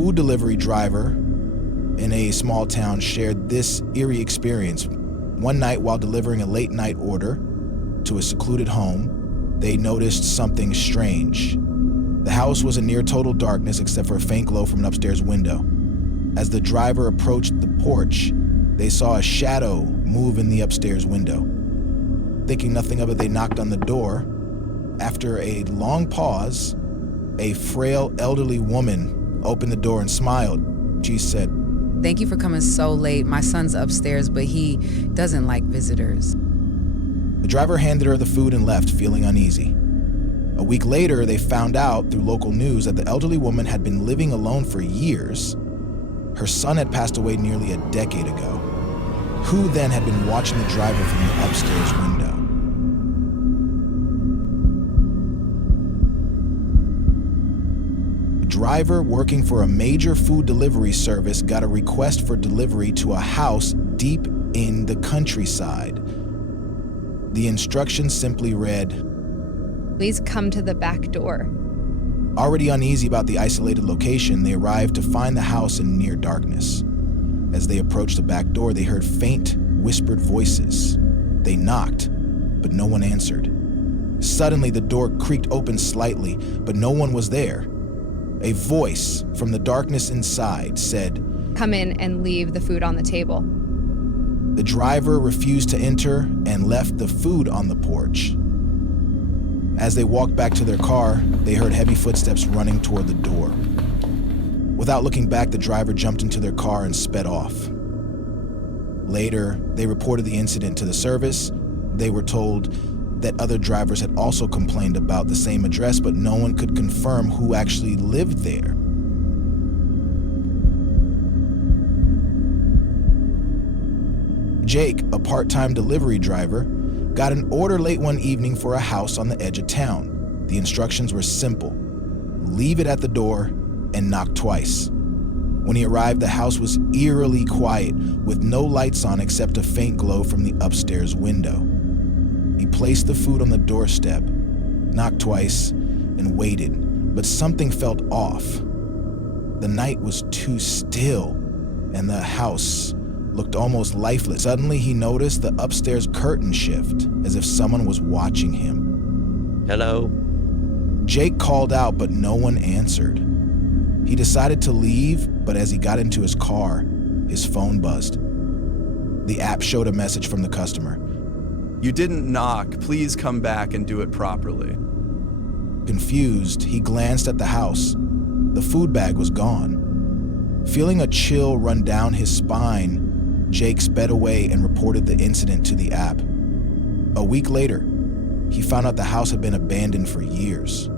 food delivery driver in a small town shared this eerie experience. One night, while delivering a late-night order to a secluded home, they noticed something strange. The house was in near total darkness except for a faint glow from an upstairs window. As the driver approached the porch, they saw a shadow move in the upstairs window. Thinking nothing of it, they knocked on the door. After a long pause, a frail, elderly woman opened the door and smiled. She said, "Thank you for coming so late. My son's upstairs, but he doesn't like visitors." The driver handed her the food and left, feeling uneasy. A week later, they found out through local news that the elderly woman had been living alone for years. Her son had passed away nearly a decade ago. Who then had been watching the driver from the upstairs window? A driver working for a major food delivery service got a request for delivery to a house deep in the countryside. The instructions simply read, "Please come to the back door." Already uneasy about the isolated location, they arrived to find the house in near darkness. As they approached the back door, they heard faint, whispered voices. They knocked, but no one answered. Suddenly, the door creaked open slightly, but no one was there. A voice from the darkness inside said, "Come in and leave the food on the table." The driver refused to enter and left the food on the porch. As they walked back to their car, they heard heavy footsteps running toward the door. Without looking back, the driver jumped into their car and sped off. Later, they reported the incident to the service. They were told that other drivers had also complained about the same address, but no one could confirm who actually lived there. Jake, a part-time delivery driver, got an order late one evening for a house on the edge of town. The instructions were simple: leave it at the door and knock twice. When he arrived, the house was eerily quiet, with no lights on except a faint glow from the upstairs window. He placed the food on the doorstep, knocked twice, and waited, but something felt off. The night was too still, and the house looked almost lifeless. Suddenly, he noticed the upstairs curtain shift, as if someone was watching him. "Hello?" Jake called out, but no one answered. He decided to leave, but as he got into his car, his phone buzzed. The app showed a message from the customer. "You didn't knock. Please come back and do it properly." Confused, he glanced at the house. The food bag was gone. Feeling a chill run down his spine, Jake sped away and reported the incident to the app. A week later, he found out the house had been abandoned for years.